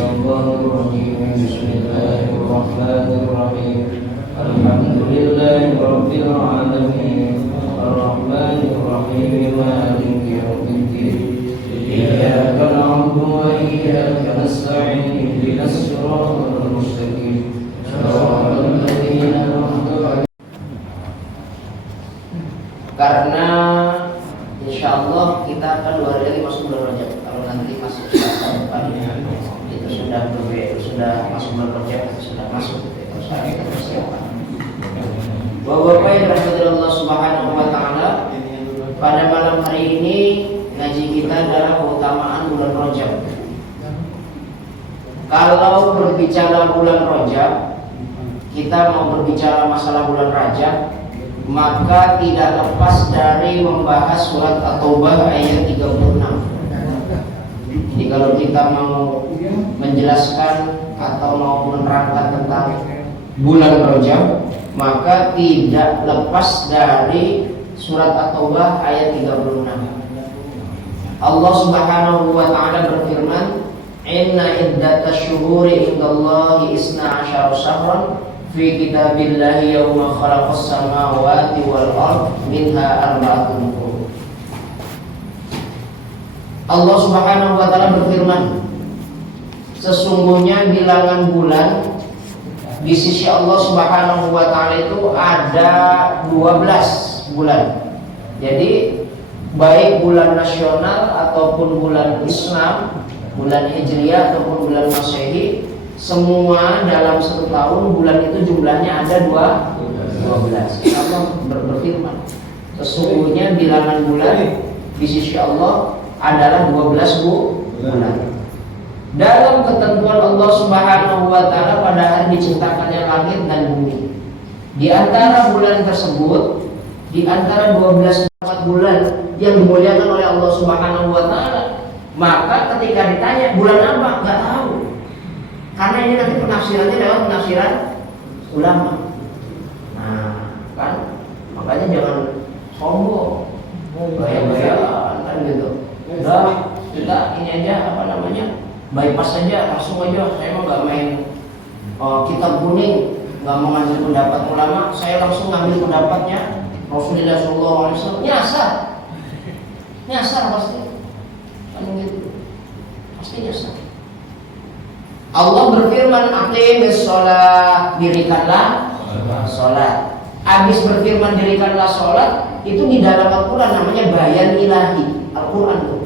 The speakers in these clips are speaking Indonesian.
Bismillahirrahmanirrahim. Bismillahirrahmanirrahim. Alhamdulillahirabbil alamin. Arrahmanirrahim. Maliki yaumiddin. Iyyaka na'budu wa iyyaka nasta'in. Ihdinas siratal mustaqim. Shiratal ladzina an'amta 'alaihim. Karena insyaallah kita akan 2 hari lagi masuk bulan Rajab. Kalau nanti masuk Selasa depan itu sudah masuk bulan Rajab, sudah masuk itu hari kita persiapan. Bapak-bapak yang dirahmati Allah Subhanahu wa taala, pada malam hari ini ngaji kita adalah keutamaan bulan Rajab. Kalau berbicara bulan Rajab, kita mau berbicara masalah bulan Rajab, maka tidak lepas dari membahas surat At-Taubah ayat 36. Jadi kalau kita mau menjelaskan atau mau menerangkan tentang bulan Rajab, maka tidak lepas dari surat At-Taubah ayat 36. Allah Subhanahu wa taala berfirman, "Inna iddatasy syuhuri indallahi 12 syahran fi kitabillahi yauma khalaqas samawati wal ard minha arba'atun hurum." Allah Subhanahu wa taala berfirman, sesungguhnya bilangan bulan di sisi Allah Subhanahu wa taala itu ada 12 bulan. Jadi baik bulan nasional ataupun bulan Islam, bulan Hijriah ataupun bulan Masehi, semua dalam 1 tahun bulan itu jumlahnya ada 12. Allah berfirman, sesungguhnya bilangan bulan di sisi Allah adalah 12 bulan. Dalam ketentuan Allah Subhanahu wa taala pada hari diciptakannya langit dan bumi, di antara bulan tersebut, di antara 12 bulan yang dimuliakan oleh Allah Subhanahu wa taala, maka ketika ditanya bulan apa, nggak tahu. Karena ini nanti penafsirannya lewat penafsiran ulama. Nah, kan makanya jangan sombong, gaya-gayaan kan gitu. Udah, kita ini aja apa namanya, bypass saja, langsung aja. Saya mau nggak main kitab kuning, nggak mau ngambil pendapat ulama, saya langsung ngambil pendapatnya Rasulullah SAW. Nyasar pasti, kan gitu, pasti nyasar. Allah berfirman, aqimis sholat, dirikanlah sholat. Habis berfirman dirikanlah sholat, itu di dalam Al-Quran namanya bayan ilahi, Al-Quran itu.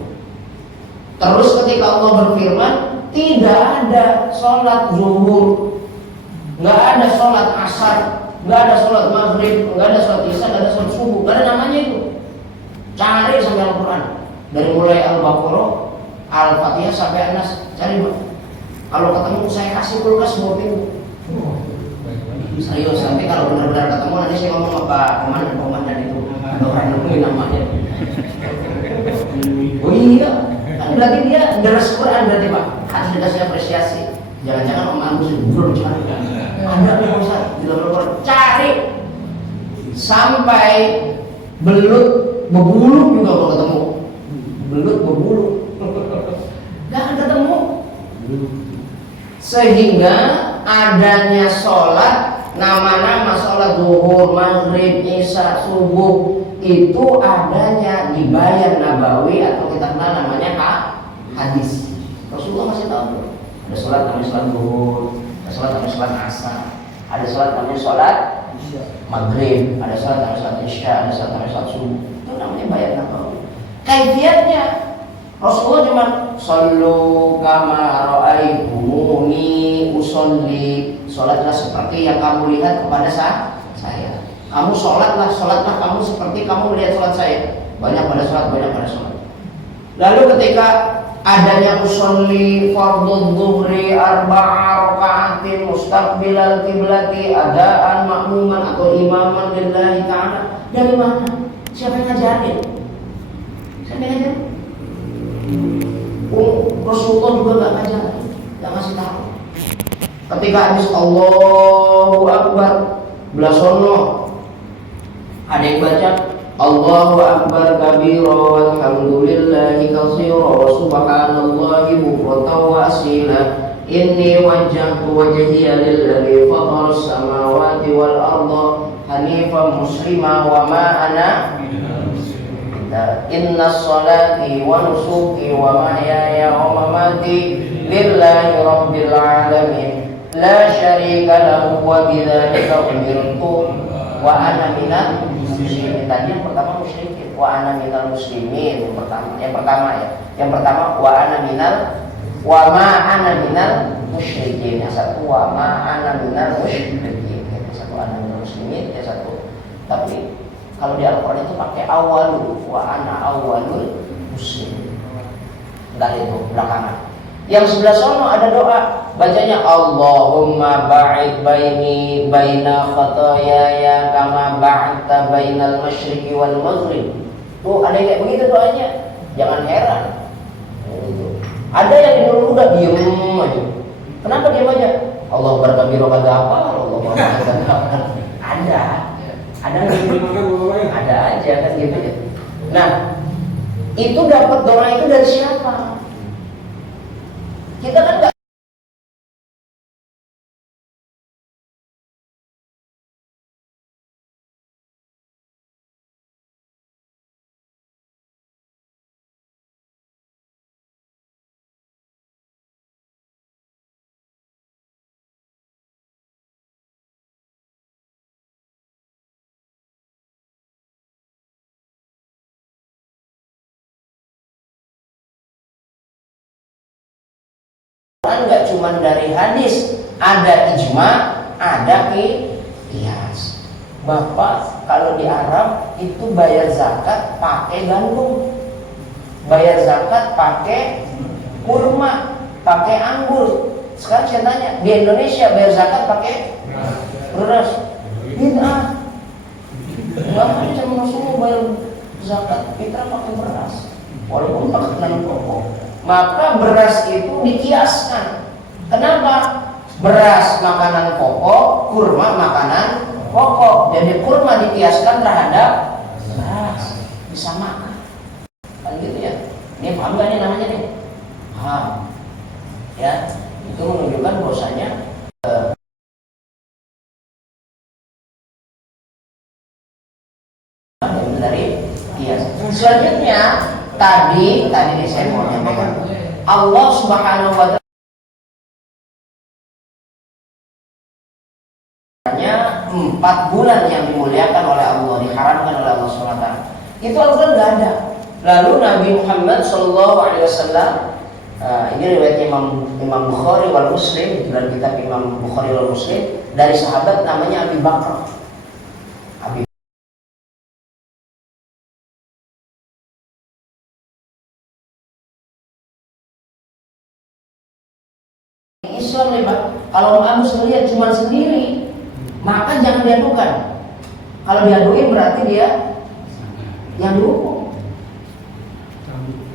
Terus ketika Allah berfirman, tidak ada sholat zuhur, nggak ada sholat asar, nggak ada sholat maghrib, nggak ada sholat isya, nggak ada sholat subuh, nggak ada namanya itu. Cari sampai Al-Quran, dari mulai Al-Baqarah, Al-Fatihah sampai An-Nas, cari Pak. Kalau ketemu saya kasih kulkas buat pintu. Serius, nanti kalau benar-benar ketemu nanti saya ngomong apa komandan itu, ada orang nemuin namanya. Oh iya, kan berarti dia deres Quran berarti Pak. Harus dikasih apresiasi. Jangan-jangan Om Agus belum cari. Ada nih Ustaz di dalam Al-Quran. Cari sampai belut berbulu juga kalau ketemu. Belut berbulu. Gak ketemu. Sehingga adanya sholat, nama-nama sholat zuhur, maghrib, isya, subuh itu adanya di Bayan Nabawi atau kita kenal namanya hadis. Rasulullah masih tahu. Ada sholat namanya sholat zuhur, ada sholat namanya sholat asar, ada sholat namanya sholat maghrib, ada sholat namanya sholat isya, ada sholat namanya sholat subuh. Itu namanya Bayan Nabawi. Kaifiatnya Rasulullah cuma sallu kama ra'aitumuni usolli, sholatlah seperti yang kamu lihat kepada saya. Kamu sholatlah kamu seperti kamu melihat sholat saya. Banyak pada sholat. Lalu ketika adanya usolli fardhu dhuhri arba'a raka'atin mustaqbilal qiblati adaan makmuman atau imaman lillahi ta'ala, dari mana? Siapa yang ngajarin? Rasulullah juga nggak ngajarin, nggak ngasih tahu. Ketika habis Allahu Akbar, belasono ada yang baca Allahu Akbar kabira walhamdulillahi katsira wa subhanallahi bukratan wa asila Inni wajjahtu wajhiya lilladzi fatara as-samawati wal arda hanifan muslima wa ma ana inna salati wa nusuki wa mahyaya wa mamati lillahi rabbil alamin la syarika lahu wa bidzalika umirtu wa ana minal muslimin. Tadi yang pertama musyrikin, wa ana minal muslimin yang pertama wa ana minal wa ma ana minal musyrikin, yang satu wa ma ana minal musyrikin, yang satu ana minal muslimin, yang satu. Tapi kalau di Al-Quran itu pakai awalul, wa ana awalul muslim. Enggak, itu belakangan. Yang sebelah sono ada doa, bacanya Allahumma ba'id baini baina khotoyaya kama ba'adta bainal masyriqi wal maghrib. Tuh ada yang kayak begitu doanya. Jangan heran. Ada yang dulu udah diem aja. Kenapa diem aja? Allah berkabiro kata apa? Allah berkata apa? Ada aja kan gitu ya. Nah, itu dapat doa itu dari siapa? Kita kan nggak nggak cuma dari hadis, ada ijma, ada qiyas. Bapak kalau di Arab itu bayar zakat pakai gandum, bayar zakat pakai kurma, pakai anggur. Sekarang saya tanya, di Indonesia bayar zakat pakai beras. Bid'ah. Bapak sama semua bayar zakat fitrah pakai beras, walaupun pakai non pokok. Maka beras itu dikiaskan. Kenapa? Beras makanan pokok, kurma makanan pokok. Jadi kurma dikiaskan terhadap beras, disamakan. Kan gitu ya. Ini paham gak nih namanya nih? Paham. Ya, itu menunjukkan bahwasanya dari kias. Selanjutnya Tadi saya mau nyampaikan Allah Subhanahu wa Ta'ala 4 bulan yang dimuliakan oleh Allah, diharamkan oleh Allah Subhanahu wa Ta'ala. Itu Al-Quran nggak ada. Lalu Nabi Muhammad SAW, ini riwayatnya Imam Bukhari wal Muslim, dalam kitab Imam Bukhari wal Muslim, dari sahabat namanya Abi Bakar. Islam nih Pak, kalau Mus melihat cuma sendiri, maka jangan diadukan. Kalau diaduin berarti dia yang dihukum.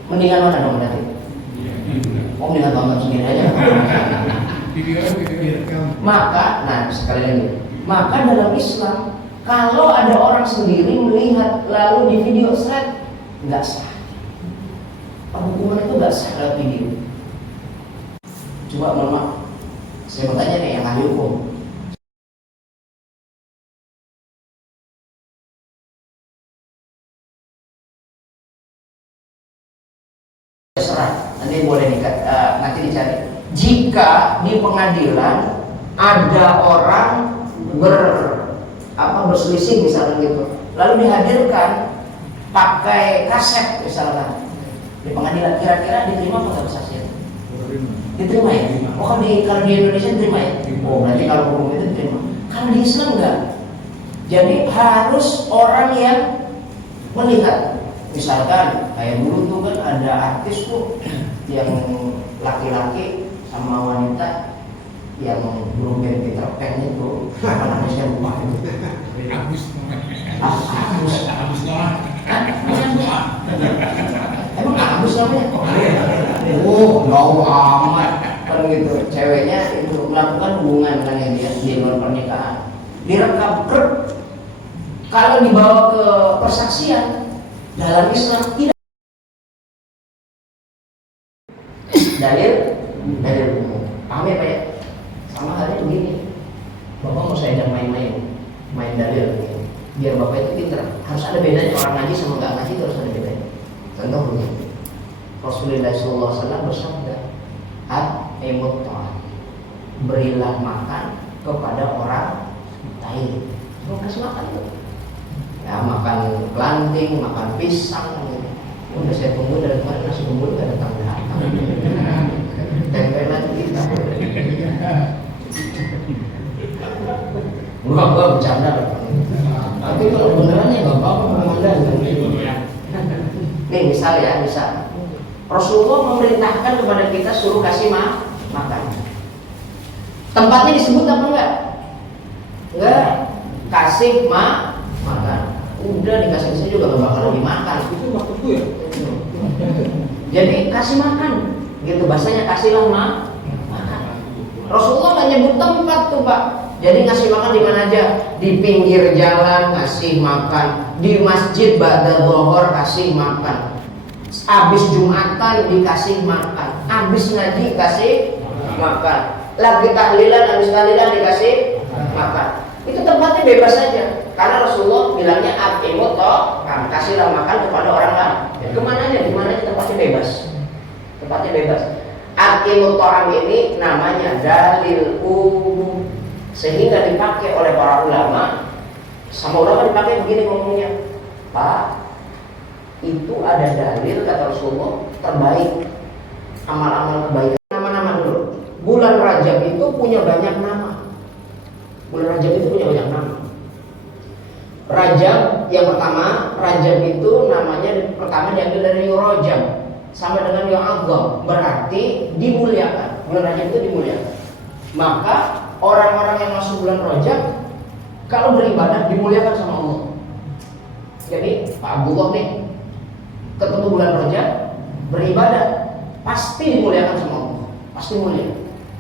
Mendingan mana dong berarti? Oh, mendingan tonton sendiri aja. Maka, nah sekali lagi, maka dalam Islam kalau ada orang sendiri melihat lalu di video thread, nggak sah. Penghukuman itu nggak sah lewat video. Coba mohon maaf, saya mau tanya nih yang ahli hukum. Terserah, nanti boleh nanti dicari. Jika di pengadilan ada orang berselisih misalnya gitu, lalu dihadirkan pakai kaset misalnya di pengadilan, kira-kira diterima apa nggak bisa sih? Diterima ya? Oh kalau di Indonesia diterima ya? Oh berarti kalau hukum itu diterima. Kalau di Islam enggak. Jadi harus orang yang melihat. Misalkan kayak dulu tuh kan ada artis tuh yang laki-laki sama wanita yang belum Peter Pan itu, apa namanya saya lupa itu. Agus Noah. Emang Agus namanya? Oh, jauh amat kan gitu. Ceweknya itu melakukan hubungan kan ya dia di luar pernikahan. Direkam. Kalau dibawa ke persaksian dalam Islam tidak dalil umum. Paham ya Pak ya? Sama halnya begini, Bapak mau saya ajak main dalil gitu. Biar Bapak itu pintar. Harus ada bedanya orang ngaji sama nggak ngaji, harus ada bedanya. Contoh begini, Rasulullah SAW bersabda, "At'imut ta'am," berilah makan kepada orang lain. Mau kasih makan itu. Ya makan planting, makan pisang. Udah saya tunggu dari kemarin nasi bumbu nggak datang. Tempelan kita. Gua bercanda. Tapi kalau beneran ya nggak apa-apa Anda. Nih misal ya, misal Rasulullah memerintahkan kepada kita suruh kasih makan. Tempatnya disebut apa enggak? Enggak. Kasih makan. Udah dikasih saya juga gak bakal dimakan. Itu maksudku ya. Jadi kasih makan. Gitu bahasanya kasihlah makan. Rasulullah nggak nyebut tempat tuh Pak. Jadi ngasih makan di mana aja? Di pinggir jalan kasih makan, di masjid ba'da dhuhur kasih makan, habis Jumatan dikasih makan, habis ngaji kasih makan, lagi tahlilan habis tahlilan dikasih makan. Itu tempatnya bebas saja. Karena Rasulullah bilangnya at'imut ta'am, kasihlah makan kepada orang lain. Kemana aja, di mana aja tempatnya bebas. Tempatnya bebas. At'imut ta'am ini namanya dalil umum. Sehingga dipakai oleh para ulama, sama ulama dipakai begini ngomongnya, Pak, itu ada dalil kata Rasulullah terbaik, amal-amal kebaikan. Nama-nama dulu. Bulan Rajab itu punya banyak nama. Bulan Rajab itu punya banyak nama. Rajab yang pertama, Rajab itu namanya pertama diambil dari Yurajab, sama dengan Yu'adzam, berarti dimuliakan. Bulan Rajab itu dimuliakan. Maka orang-orang yang masuk bulan Rajab kalau beribadah dimuliakan sama Allah. Jadi Pak Abdullah nih ketemu bulan Rajab beribadah pasti dimuliakan sama Allah, pasti mulia.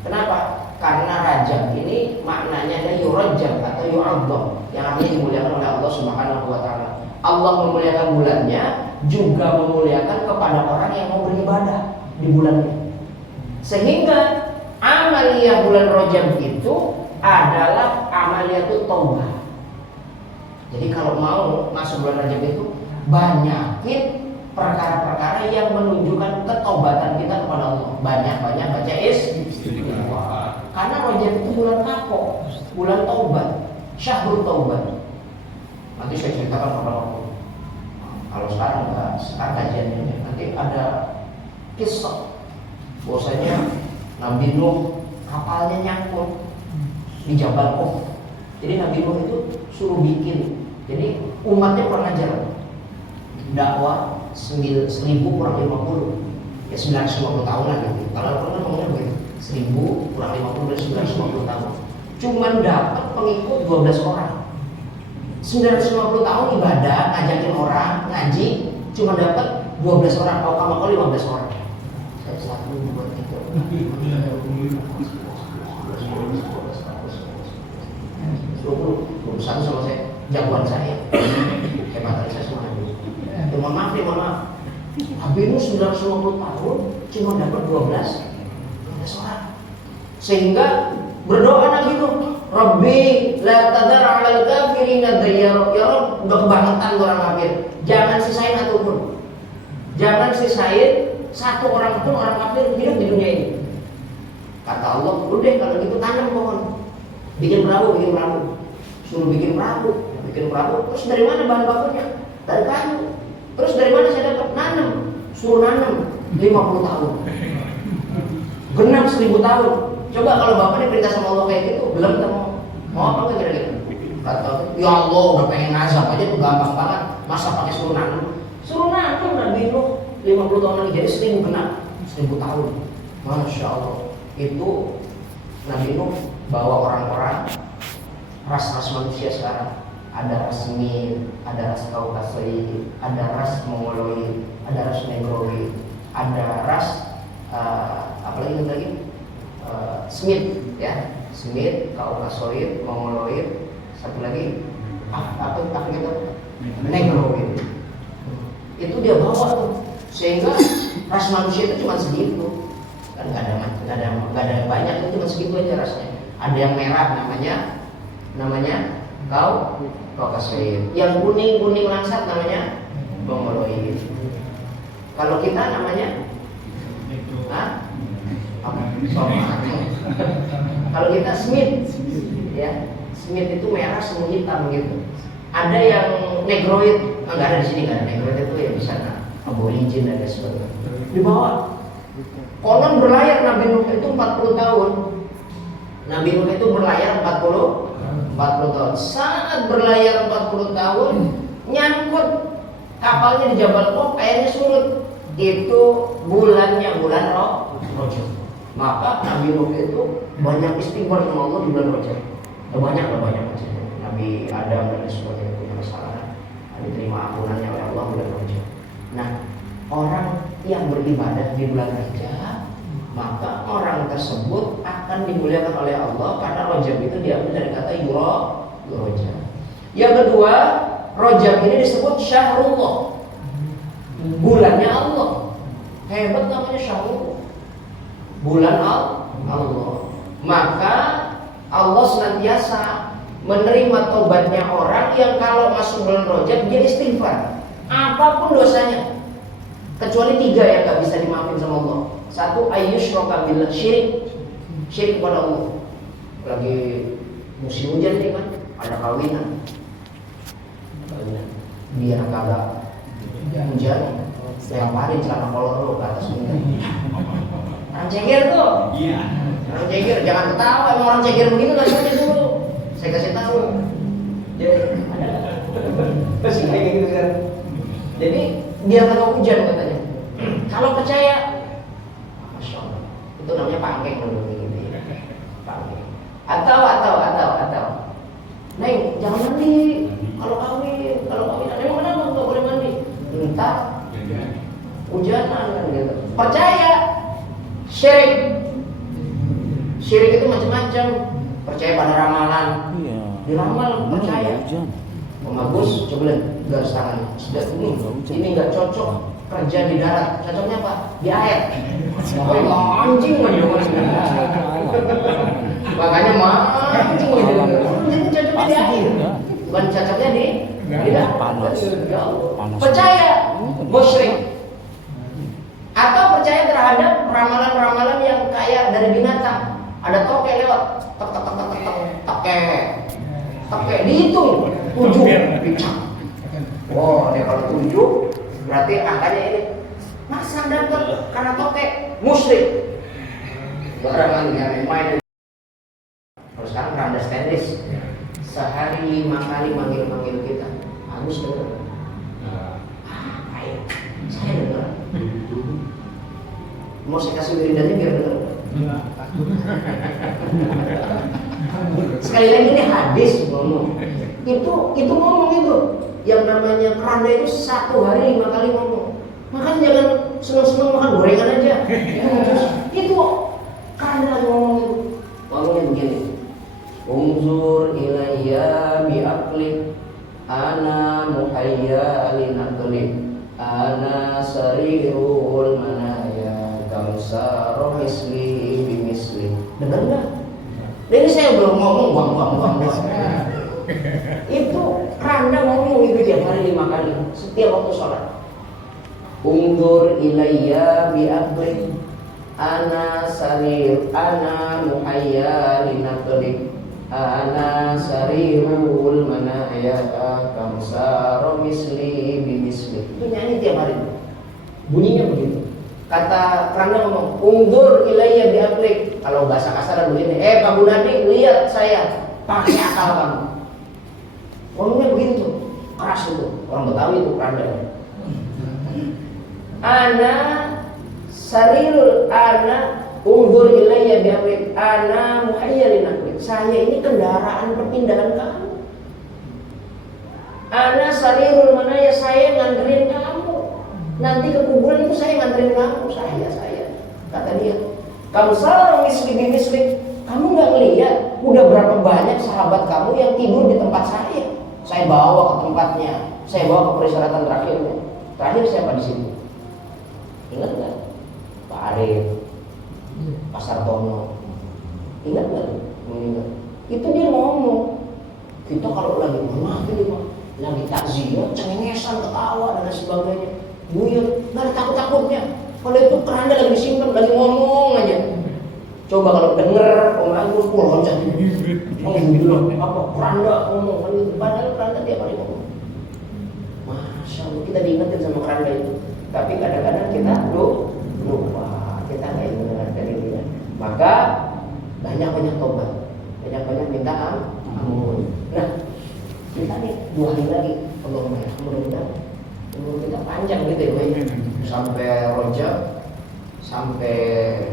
Kenapa? Karena Rajab ini maknanya ada Yurajab atau Yu'adzam, yang artinya dimuliakan oleh Allah Subhanahu wa taala. Allah memuliakan bulannya, juga memuliakan kepada orang yang mau beribadah di bulannya. Sehingga amaliyah bulan Rajab itu adalah amaliyatut taubah. Jadi kalau mau masuk bulan Rajab itu banyakin perkara-perkara yang menunjukkan ketaubatan kita kepada Allah. Banyak-banyak baca istighfar. Karena Rajab itu bulan kapok, bulan taubat, syahrul taubat. Nanti saya ceritakan kepada Allah. Kalau sekarang enggak, sekarang kajiannya nanti ada kisah bahwasanya Nabi Nuh kapalnya nyangkut di Jabal Quf. Jadi Nabi Nuh itu suruh bikin. Jadi umatnya kurang ajar. Dakwah 1000 kurang 50. Ya 950 tahun lah gitu. Kalau orang ngomongnya begitu. 1000 kurang 50 dari 950 tahun. Cuman dapat pengikut 12 orang. 950 tahun ibadah, ngajakin orang ngaji, cuma dapat 12 orang. Kalau kamu 15 orang. Saya 1, 2, 3, 21 sama saya, jagoan saya, hebatan saya semua. Mohon maaf nih, mohon maaf. Nabi Nuh 950 tahun cuma dapat 12 orang. Sehingga berdoa Nabi Nuh, Rabbi la tadar 'alal kafirina dayyara. Ya Rabb, udah kebangetan orang kafir. Jangan sisain satu pun. Jangan sisain satu orang pun orang kafir hidup di dunia ini. Kata Allah, udah kalau gitu tanam pohon. Bikin perahu. Suruh bikin perahu. Terus dari mana bahan bakunya? Dari kayu. Terus dari mana saya dapat? Nanam. Suruh nanam 50 tahun. Genap 1000 tahun. Coba kalau Bapak diperintah sama Allah kayak gitu, belum mau apa enggak kira-kira? Kata, ya Allah udah pengen ngazab aja tuh gampang banget. Masa pakai suruh nanam? Suruh nanam Nabi Nuh 50 tahun lagi, jadi 1000 genap, 1000 tahun. Masya Allah. Itu Nabi Nuh bawa orang-orang ras-ras manusia sekarang. Ada ras Semit, ada ras Kaukasoid, ada ras Mongoloid, ada ras Negroid, ada ras apalagi Smith ya, Smith, Kaukasoid, Mongoloid, satu lagi apa gitu, Negroid. Itu dia bawa tuh, sehingga ras manusia itu cuma segitu. kan nggak ada banyak, itu cuma segitu aja rasanya. Ada yang merah namanya Caucasoid, yang kuning langsat namanya Mongoloid. Kalau kita namanya kalau kita Smith, ya Smith itu merah semu hitam gitu. Ada yang Negroid, nggak ada di sini kan? Negroid itu ya di sana, aborigin dan sebagainya. Di bawah. Konon berlayar Nabi Nuh itu 40 tahun. Nabi Nuh itu berlayar 40 tahun. Saat berlayar 40 tahun, nyangkut kapalnya di Jabal Qum, airnya surut. Itu bulan Rajab. Maka Nabi Nuh itu banyak istighfar sama Allah di bulan Rajab. Banyak. Nabi Adam dan sebagainya punya kesalahan, diterima ampunannya oleh Allah bulan Rajab. Nah, orang yang beribadah di bulan Rajab, maka orang tersebut akan dimuliakan oleh Allah karena Rajab itu diambil dari kata Rajab. Yang kedua, Rajab ini disebut Syahrullah, bulannya Allah. Hebat namanya Syahrullah, bulan Allah. Maka Allah senantiasa menerima taubatnya orang yang kalau masuk bulan Rajab dia istighfar apapun dosanya, kecuali 3 yang gak bisa dimaafin sama Allah. 1, ayyusyraka billah, syirik kepada Allah. Lagi musim hujan nih kan, ada kawinan dia kagak hujan, lemparin celana kolor lo ke atas bunda. Orang ceger tuh, orang ceger jangan ketawa, emang orang ceger begitu nggak usah dulu. Saya kasih tahu. Masih kayak gitu kan. Jadi dia kagak hujan katanya. Kalau percaya, Masya Allah, itu namanya pangkeng menurut gitu ya. Pangkeng. Atau, Neng jangan mandi. Kalau kawin, emang kenapa nggak boleh mandi? Entah, hujanan kan gitu. Percaya, syirik itu macam-macam. Percaya pada ramalan, diramal percaya. Bagus, coba lihat garis tangan. Sudah ini nggak cocok kerja di darat. Cocoknya apa? Di air. Mancing makanya mancing cocoknya di air. Bukan cocoknya di darat. Percaya musyrik. Atau percaya terhadap ramalan-ramalan yang kayak dari binatang. Ada toke lewat, toke dihitung 7 picak. Wow, dia kalau 7 berarti angkanya ini. Masa dapat karena toke musyrik. Orang yang main. Terus sekarang beranda standis. Sehari 5 kali manggil kita. Agus dengar. Ayo, saya dengar. Mau saya kasih wiridannya biar dengar. Sekali lagi ini hadis ngomong. Itu ngomong itu. Yang namanya keranda itu 1 hari 5 kali ngomong. Makanya jangan senang-senang makan gorengan aja. Itu keranda lagi ngomong itu. Ngomongnya begini. Unzur ilayya bi'aqlik ana muhayya linaqlik ana sarirul manaya kamsaro misli bimisli. Dengar nggak? Ini saya belum ngomong buang. Itu keranda ngomong itu tiap hari 5 kali setiap waktu sholat. Unzur ilayya bi'aqlik ana sarir ana muhayya linaqlik ana sarirul manaya kamsaro misli bimisli. Itu nyanyi tiap hari. Bunyinya begitu. Kata keranda ngomong, undur ilayya bi'aqlik. Kalau bahasa kasar begini, Pak Gunadi lihat saya, pakai akal kamu. Ngomongnya begitu, keras itu. Orang Betawi itu keranda. Ana sarirul ana undur ilayya bi'aqlik ana muhayyalin aqlik. Saya ini kendaraan perpindahan kamu. Ana sarirul manaya, saya nganterin kamu. Nanti ke kuburan itu saya nganterin kamu, saya. Kata dia, kamu salah misli bimisli. Kamu nggak ngelihat udah berapa banyak sahabat kamu yang tidur di tempat saya. Saya bawa ke tempatnya, saya bawa ke peristirahatan terakhirnya. Terakhir siapa di situ? Ingat nggak? Pak Arif, Pasar Tono. Ingat nggak? Ingat. Itu dia ngomong. Kita kalau lagi lagi takziah, cengengesan, ketawa dan sebagainya, buyut, nggak ada takut-takutnya. Kalau itu keranda lagi disimpan, lagi ngomong aja. Coba kalau denger Om Agus loncat, oh bilang apa keranda ngomong kan itu, padahal keranda tiap hari ngomong. Masya Allah, kita diingetin sama keranda itu. Tapi kadang-kadang kita lupa, kita nggak ingat dari dia. Maka banyak-banyak tobat, banyak-banyak minta ampun. Nah, kita nih 2 hari lagi, Allahumma ya, mudah-mudahan umur kita panjang gitu ya, sampai Rojab, sampai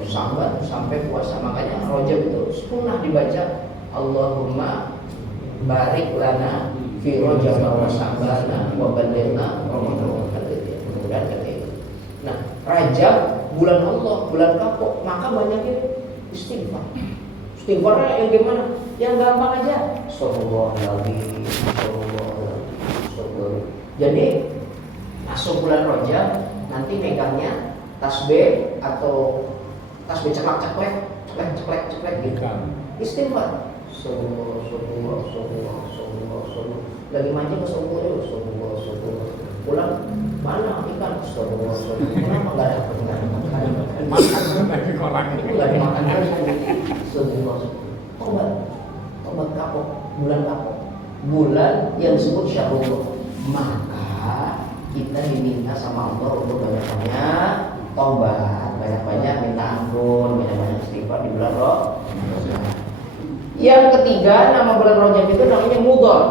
Sabat, sampai puasa. Makanya Rojab itu sunnah dibaca Allahumma barik lana fi Rojab wa Sabana wa balighna Ramadan. Mudah-mudahan kata itu. Nah, Rajab bulan Allah, bulan kapok, maka banyaknya istighfar. Istighfarnya yang gimana? Yang gampang aja. Astagfirullahaladzim. Jadi masuk bulan Rajab, nanti megangnya tasbih atau tasbih ceklek gitu. Istighfar. Subhanallah. Lagi mancing ke sumur, subhanallah. Pulang mana ikan? Astagfirullah. Kenapa enggak ada? Makan lagi kolang. Enggak dimakan lagi. Astagfirullah. Tobat kapok, bulan kapok. Bulan yang disebut Syahrullah. Maka kita diminta sama Allah untuk banyak-banyak tobat, banyak-banyak minta ampun, banyak-banyak istighfar di bulan Rajab. Yang ketiga, nama bulan Rajab itu namanya Mudhar.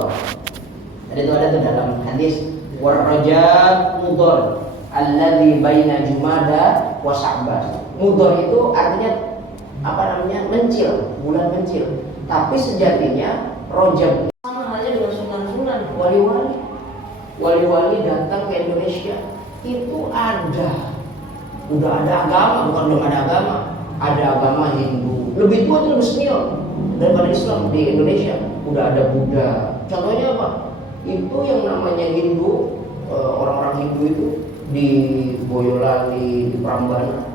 Ada tuh dalam hadis, war Rajab Mudhar alladzi baina Jumada wa Sya'ban. Mudhar itu artinya apa namanya? Mencil, bulan mencil. Tapi sejatinya Rajab sama halnya dengan sunan-sunan, wali-wali datang ke Indonesia itu udah ada agama, bukan belum ada agama. Ada agama Hindu, lebih tua itu lebih senior daripada Islam di Indonesia. Udah ada Buddha. Contohnya apa? Itu yang namanya Hindu, orang-orang Hindu itu di Boyolali, di Prambanan,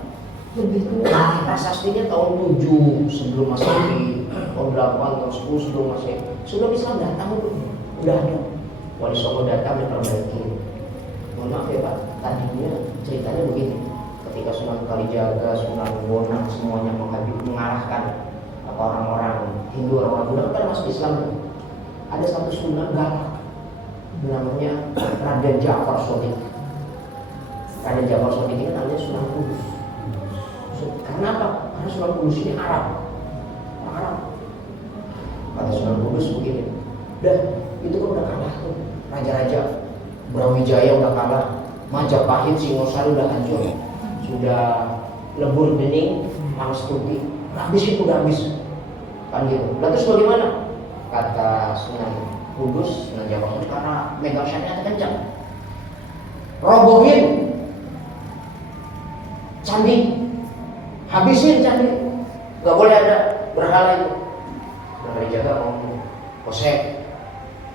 lebih tua. Prasastinya tahun 7 sebelum Masehi, tahun 8, tahun 10 sebelum Masehi. Sebelum Islam datang itu udah ada. Wali Songo datang diperbaiki. Mohon maaf ya Pak, tadinya ceritanya begini. Ketika Sunan Kalijaga, Sunan Bonang semuanya mengarahkan orang-orang Hindu, orang-orang Buddha kan masuk Islam. Ada satu sunan galak, namanya Raden Jafar Shodiq. Raden Jafar Shodiq ini namanya Sunan Kudus. Karena apa? Karena Sunan Kudus ini Arab. Kata Sunan Kudus begini, itu kan udah kalah tuh. Raja-raja Brawijaya udah kalah, Majapahit, Singosari udah hancur, sudah lebur bening, Manustuti, udah habis, kan gitu. Lalu terus bagaimana? Kata Sunan Kudus, Sunan Jawa Kudus, karena megang syariat kencang, robohin candi, habisin candi, nggak boleh ada berhala itu. Sunan Kalijaga ngomong, kosek,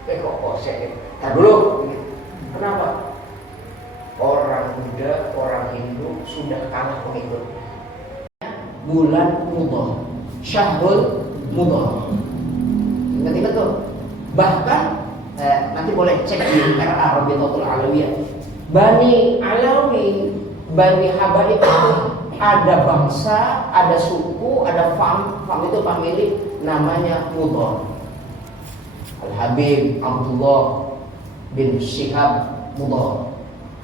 kok kosek? Tar dulu, kenapa? Orang Buddha, orang Hindu sudah kalah pengikut. Bulan Mudhar, Syahrul Mudhar. Ingat tuh. Bahkan nanti boleh cek di RA Rabitatul Alawiyah. Bani Alawi, Bani Habaib itu ada bangsa, ada suku, ada fam itu famili namanya Mudhar. Al-Habib Abdullah bin Syihab Mudhar.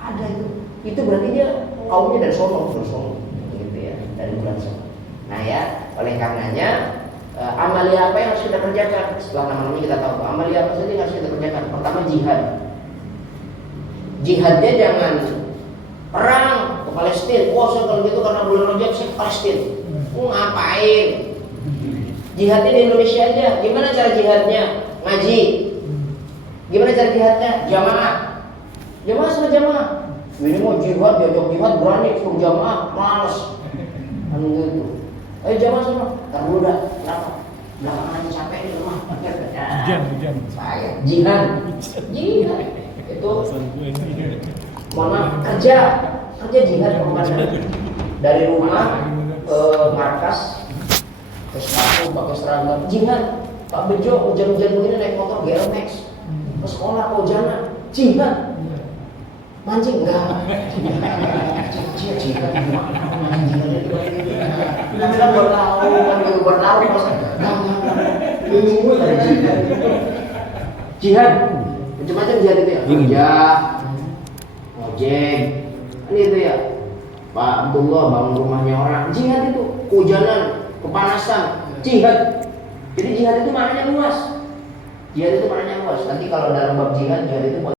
Ada itu. Itu berarti dia kaumnya dari Solo, gitu ya, dari bulan Solo. Nah ya, oleh karenanya amalia apa yang harus kita kerjakan? Setelah nama-namanya kita tahu, amalia apa saja yang harus kita kerjakan? Pertama jihad. Jihadnya jangan perang ke Palestina. Saya kalau gitu karena bulan Rajab saya ke Palestina. Ngapain? Jihadnya di Indonesia aja. Gimana cara jihadnya? Ngaji. Gimana cara jihadnya? Jamaah. Jamaah sama jamaah. Ini mau jihad, diajak jihad berani, suruh jamaah, males. Kan gitu. Ayo jamaah sama. Ntar dulu dah, kenapa? Belakangan capek di rumah. Hujan. Jihad. Itu mohon maaf, kerja jihad komandan. Dari rumah markas, terus aku pakai seragam jihad. Pak Bejo hujan-hujan begini naik motor GLX ke sekolah kehujanan jihad. Mancing enggak? Jihad gimana? Mancing jihad kan berlalu masa ini dari jihad macam-macam jihad itu ya. Kerja, ojek, kan itu ya. Pak Abdullah bangun rumahnya orang, jihad itu. Kehujanan, kepanasan, jihad. Jadi jihad itu maknanya luas. Jihad itu maknanya luas. Nanti kalau dalam bab jihad itu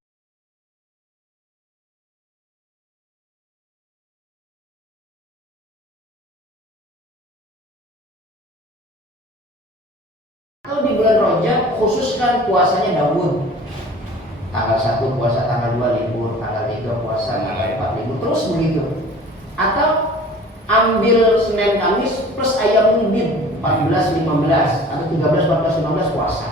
atau di bulan Rajab khususkan puasanya Daud. Tanggal 1 puasa, tanggal 2 libur, tanggal 3 puasa, tanggal 4 libur, terus begitu. Atau ambil Senin Kamis plus ayam bid 14 15 atau 13 14 15 puasa.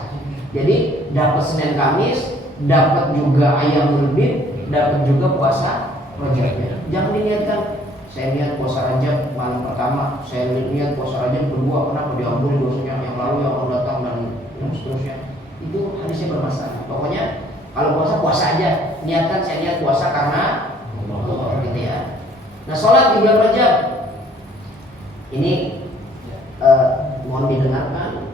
Jadi dapat Senin Kamis, dapat juga ayam bid, dapat juga puasa Rajab. Jangan diniatkan saya niat puasa Rajab malam pertama, saya niat puasa Rajab kedua, kenapa diampuni dosanya yang lalu yang akan datang dan seterusnya. Itu hadisnya bermasalah. Pokoknya kalau puasa aja, niatkan saya niat puasa karena Allah, gitu ya. Nah, sholat di bulan Rajab ini mohon didengarkan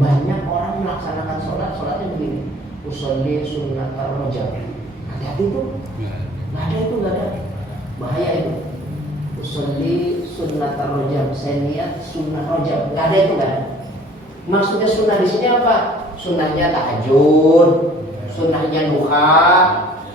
banyak orang melaksanakan sholatnya begini. Usolli sunnatar Rajab. Hati-hati tuh. Nggak ada. Bahaya itu. Usolli sunnatar Rajab. Saya niat sunnah Rajab. Nggak ada. Maksudnya sunnah di sini apa? Sunnahnya tahajud, sunnahnya duha,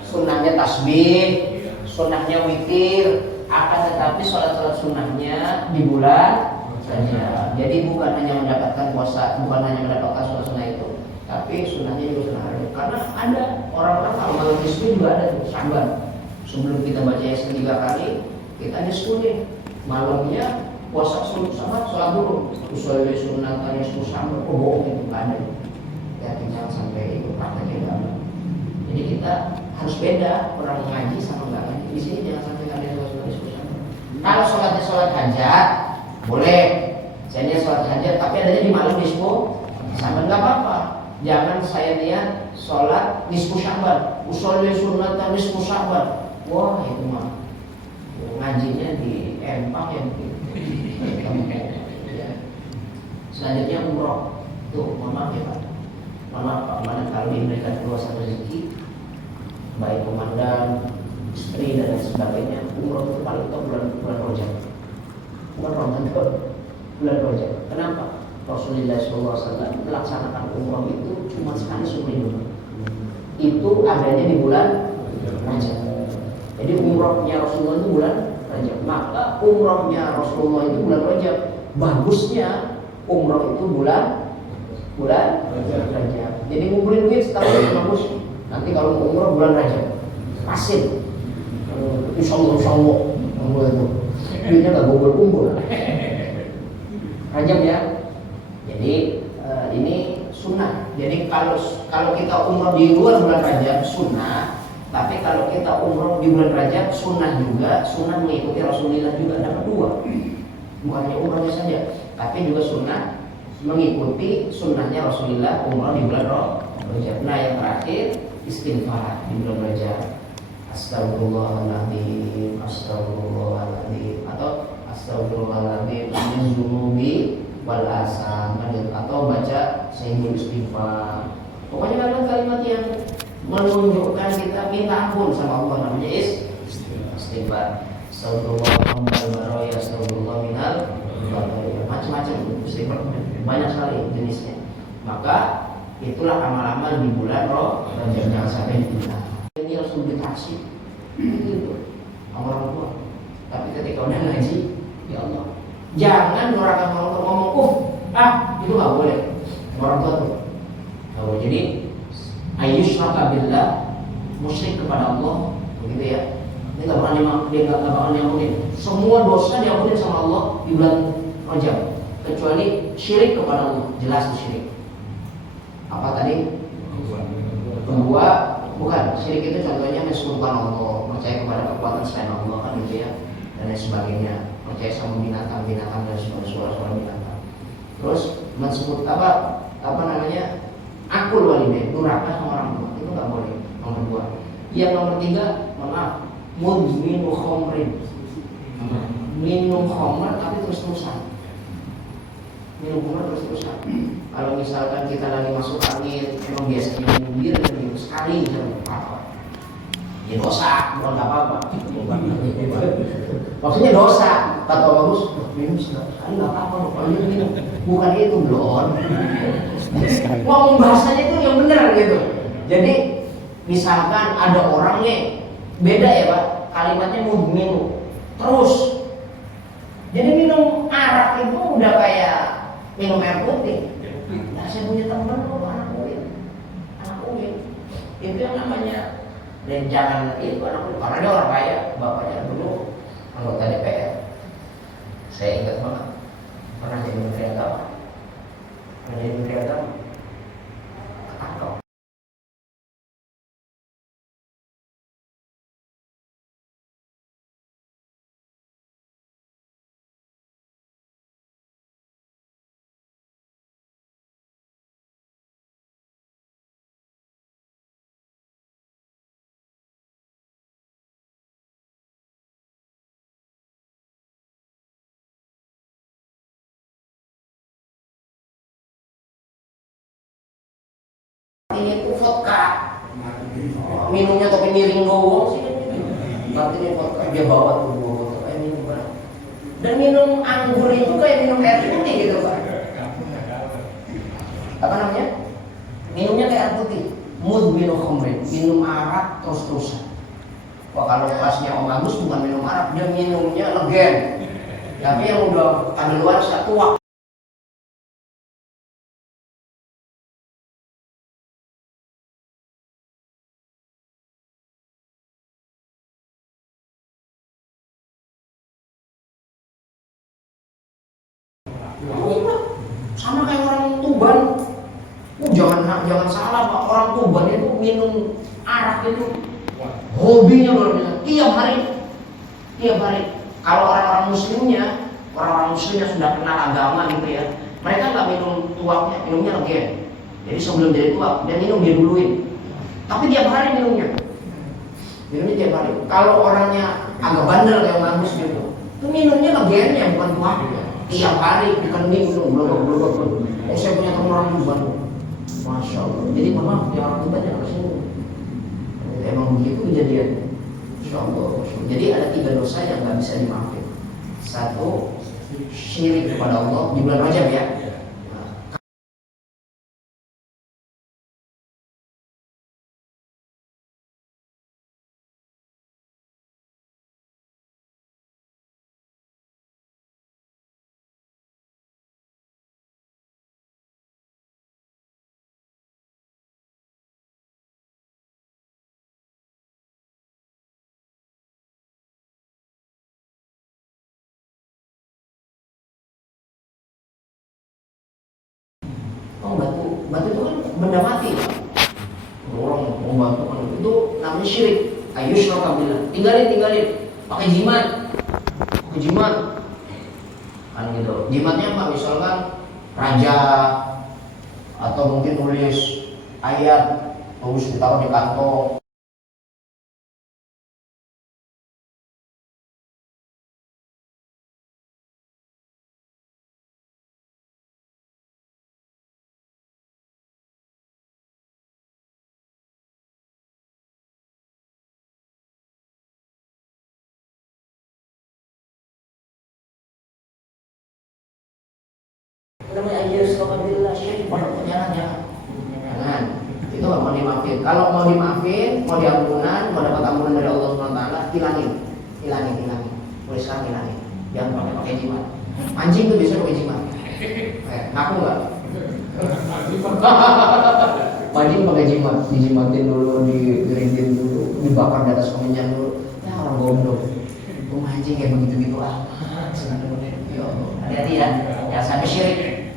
sunnahnya tasbih, sunnahnya witir. Akan tetapi sholat sunnahnya di bulan saja. Jadi bukan hanya mendapatkan puasa, bukan hanya mendapatkan sholat sunnah itu, tapi sunnahnya juga sunnah Rajab. Karena ada orang-orang kalau malam nisfu juga ada tuh sabar. Sebelum kita baca Yasin 3 kali, kita nisfu nih. Malamnya puasa sholat dulu. Usolli sunnatan nisfu sabar. Oh bohong itu nggak ada. Ya jangan sampai itu prakteknya nggak ada. Jadi kita harus beda orang ngaji sama nggak ngaji. Di sini jangan sampai ada sholat nisfu sabar. Kalau sholatnya sholat hajat boleh. Saya niat sholat hajat tapi adanya di malam nisfu sabar nggak apa-apa. Jangan saya niat sholat nisfu sabar. Usolli sunnatan nisfu sabar. Wah itu mah ngajinya di empang ya begitu. Selanjutnya umroh. Tuh, mohon maaf ya Pak. Mohon maaf Pak, mana kalau diberikan keluasan rezeki, baik komandan, istri dan lain sebagainya, umroh itu paling top bulan Rajab. Bukan Ramadan, bulan Rajab. Kenapa? Rasulullah SAW melaksanakan umroh itu cuma sekali seumur hidup. Itu adanya di bulan Rajab. Jadi umrohnya Rasulullah itu bulan Rajab. Maka umrohnya Rasulullah itu bulan Rajab. Bagusnya umroh itu bulan Rajab. Jadi ngumpulin duit setahun itu bagus. Nanti kalau mau umroh bulan Rajab, pasin. Insya Allah itu duitnya nggak kumpul. Rajab ya. Jadi ini sunnah. Jadi kalau kita umroh di luar bulan Rajab sunnah. Tapi kalau kita umroh di bulan Rajab sunnah juga, sunnah mengikuti Rasulullah juga dapat 2. Bukan hanya umrohnya saja, tapi juga sunnah mengikuti sunnahnya Rasulullah umroh di bulan Rajab. Nah yang terakhir istighfar di bulan Rajab. Astagfirullahaladzim, astagfirullahaladzim, atau astagfirullahaladzim min dzunubi wal asam, atau baca sayyidul istighfar. Pokoknya ada kalimat yang menunjukkan kita minta ampun sama Allah, namanya istighfar. Astagfirullah minal baraya, astagfirullah minal baraya. Macam-macam istighfar, banyak sekali jenisnya. Maka itulah amal-amal di bulan Rajab, jangan sampai ditinggal. Ini harus ditaksir. Itu orang tua. Tapi ketika udah ngaji, ya Allah, jangan orang tua ngomong, itu nggak boleh. Orang tua tuh nggak boleh. Jadi ayyushraka billah, musyrik kepada Allah, begitu ya. Ini nggak bakal diampuni. Semua dosa diampuni sama Allah di bulan Rajab, kecuali syirik kepada Allah, jelas syirik. Apa tadi? Kedua, bukan syirik itu contohnya mensekutukan Allah, percaya kepada kekuatan selain Allah kan gitu ya, dan lain sebagainya. percaya sama binatang-binatang dan suara-suara binatang. Terus mensebut apa namanya, akul walidain, durhaka sama orang tua, itu nggak boleh. Nomor 2. Yang nomor 3, maaf, mudminu khamrin, minum khamr tapi terus-terusan. Minum khamr terus-terusan. Kalau misalkan kita lagi masuk angin, emang biasanya minum bir sekali misalnya apa? Ya dosa, bukan apa-apa. Maksudnya dosa. Kata bagus, minum sekali nggak apa-apa. Kalau minum, bukan itu belum. Ngomong bahasanya itu yang benar gitu. Jadi misalkan ada orangnya beda ya Pak, kalimatnya mudminu terus. Jadi minum arak itu udah kayak minum air putih. Nah, saya punya teman anak UIN, itu yang namanya, dan jangan itu anak UIN, karena dia orang kaya, bapaknya dulu anggota DPR. Saya ingat banget, pernah jadi menteri agama, ketangkap. Ini tuh vodka, minumnya topi miring doang sih. Nanti vodka dia bawa tuh 2 botol, minum Pak. Dan minum anggur itu kayak minum air putih gitu Pak. Apa namanya? Minumnya kayak air putih. Mudminu khamrin, minum arak terus-terusan. Wah, kalau kelasnya Om Agus bukan minum arak, dia minumnya legen. Tapi yang udah kadaluarsa tua. Sama kayak orang Tuban. Jangan salah Pak, orang Tuban itu minum arak itu hobinya luar biasa. Tiap hari. Kalau orang-orang muslimnya sudah kenal agama gitu ya, mereka nggak minum tuaknya, minumnya legen. Jadi sebelum jadi tuak, dia minum, dia duluin. Tapi tiap hari minumnya tiap hari. Kalau orangnya agak bandel kayak bagus gitu, itu minumnya legennya bukan tuaknya. Tiap hari dikening belum. Saya punya teman orang Tuban, masya Allah. Jadi maaf, ya orang Tuban jangan kesini. Emang begitu kejadiannya. Masya Allah. Jadi ada 3 dosa yang nggak bisa dimaafkan. 1, syirik kepada Allah di bulan Rajab ya. Oh, batu itu kan benda mati Pak. Orang mau batu kan itu namanya syirik. Ayyusyraka billah. Tinggalin. Pakai jimat. Kan gitu. Jimatnya apa? Misalkan raja atau mungkin nulis ayat terus ditaruh di kantong. Namanya ayyusyraka billah, syirik pada jangan. Itu nggak mau dimaafin. Kalau mau dimaafin, mau diampunan, mau dapat ampunan dari Allah SWT, hilangin. Mulai sekarang hilangin. Jangan pakai jimat. Mancing tuh bisa pakai jimat. Ngaku nggak? Mancing pakai jimat, dijimatin dulu, digeringin dulu, dibakar di atas kemenyan dulu. Ya orang goblok. Mancing kayak begitu-gitu Ya Allah, hati-hati ya. Ya sampai syirik.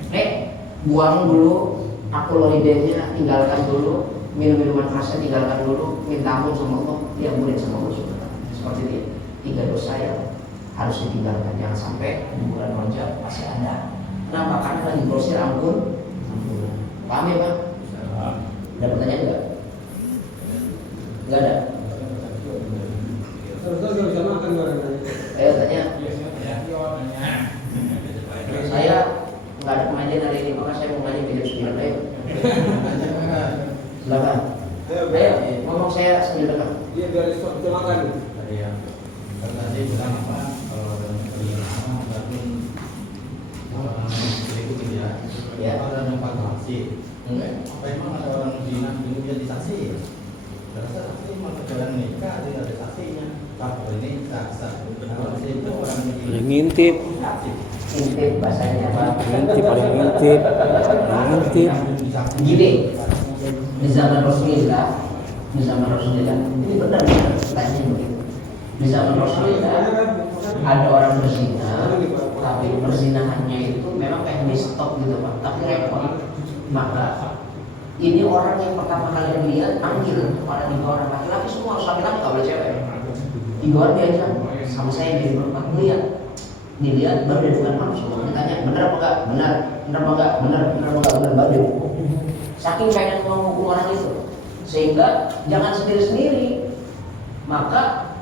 Buang dulu akul walidainnya, tinggalkan dulu, minum-minuman kerasnya tinggalkan dulu, minta ampun sama Allah, diampunin sama Allah. Seperti itu 3 dosa yang harus ditinggalkan, jangan sampai di bulan Rajab masih ada. Kenapa? Karena lagi grosir ampun. Paham ya Pak? Ada pertanyaan enggak? Enggak ada. Ayo tanya. Saya nggak ada pengajian hari ini, maka saya mau ngaji jam 9. Ayo. Silakan. Ayo, ngomong saya sambil dekat. Iya, biar kita makan. Iya. Tadi bilang apa? Kalau berikut ini ya. Ya. Ada 4 saksi. Apa emang ada orang zina ini jadi saksi? Rasa saksi mau jalan nikah tidak ada saksinya. Apa ini saksi? Saksi itu orang Paling ngintip. Intip bahasanya apa? Ngintip paling ngintip. Ngintip. Gini, di zaman Rasulullah, ini benar tanya begitu. Di zaman Rasulullah ada orang berzina, tapi perzinahannya itu memang kayak di stop gitu Pak, tapi repot. Maka ini orang yang pertama kali dilihat panggil kepada 3 orang laki-laki semua, harus laki-laki nggak boleh cewek. 3 orang diajak sama saya jadi berempat melihat, dilihat baru dibuka malu semua. Ditanya benar apa enggak? Benar. Benar apa enggak? Benar. Benar apa enggak? Benar. Baru dihukum. Saking pengen menghukum orang itu, sehingga jangan sendiri-sendiri. Maka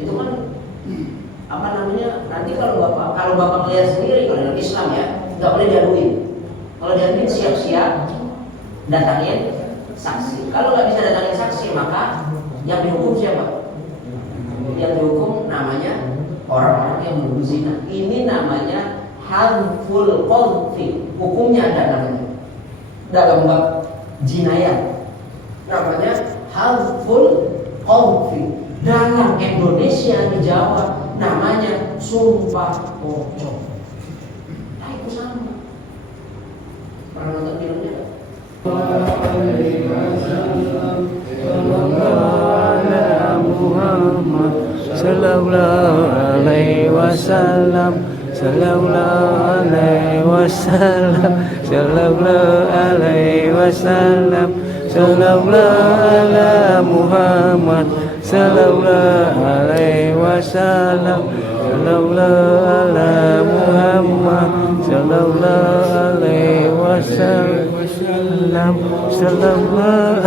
itu kan apa namanya? Nanti kalau bapak lihat sendiri, kalau dalam Islam ya nggak boleh diaduin. Kalau diaduin siap-siap datangin saksi. Kalau nggak bisa datangin saksi, maka yang dihukum siapa? Yang dihukum namanya orang-orang yang berbuat zina. Ini namanya harmful qadfi. Hukumnya ada namanya dalam bab jinayat, namanya harmful qadfi. Dalam Indonesia di Jawa namanya sumpah pocong. Nah itu sama. Pernah nonton filmnya nggak? Sallallahu alaihi wasallam. Sallallahu alaihi wasallam. Sallallahu alaihi wasallam. Sallallahu ala Muhammad. Sallallahu alaihi wasallam. Sallallahu ala Muhammad. Sallallahu alaihi wasallam. Sallallahu